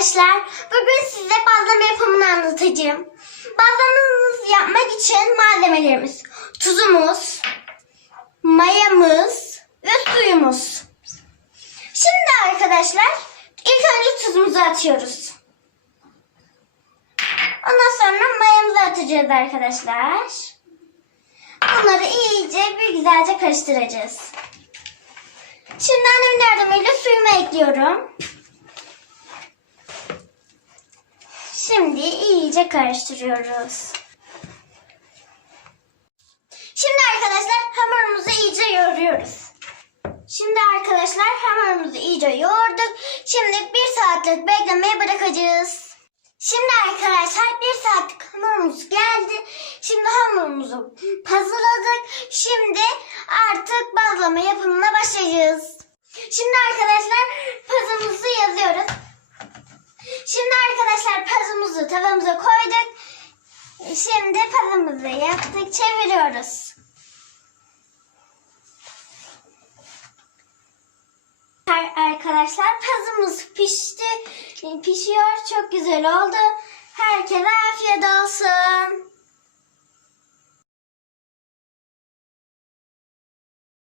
arkadaşlar. Bugün size bazlama yapımını anlatacağım. Bazlamamızı yapmak için malzemelerimiz tuzumuz, mayamız ve suyumuz. Şimdi arkadaşlar ilk önce tuzumuzu atıyoruz. Ondan sonra mayamızı atacağız arkadaşlar. Bunları iyice bir güzelce karıştıracağız. Şimdi annemin yardımıyla suyumu ekliyorum. Şimdi iyice karıştırıyoruz. Şimdi arkadaşlar hamurumuzu iyice yoğuruyoruz. Şimdi arkadaşlar hamurumuzu iyice yoğurduk. Şimdi bir saatlik beklemeye bırakacağız. Şimdi arkadaşlar bir saatlik hamurumuz geldi. Şimdi hamurumuzu hazırladık. Şimdi artık bazlama yapımına başlayacağız. Şimdi arkadaşlar pazımızı yazıyoruz. Şimdi pazımızı tavamıza koyduk. Şimdi pazımızı yaptık çeviriyoruz. Ar- Arkadaşlar pazımız pişti. Pişiyor. Çok güzel oldu. Herkese afiyet olsun.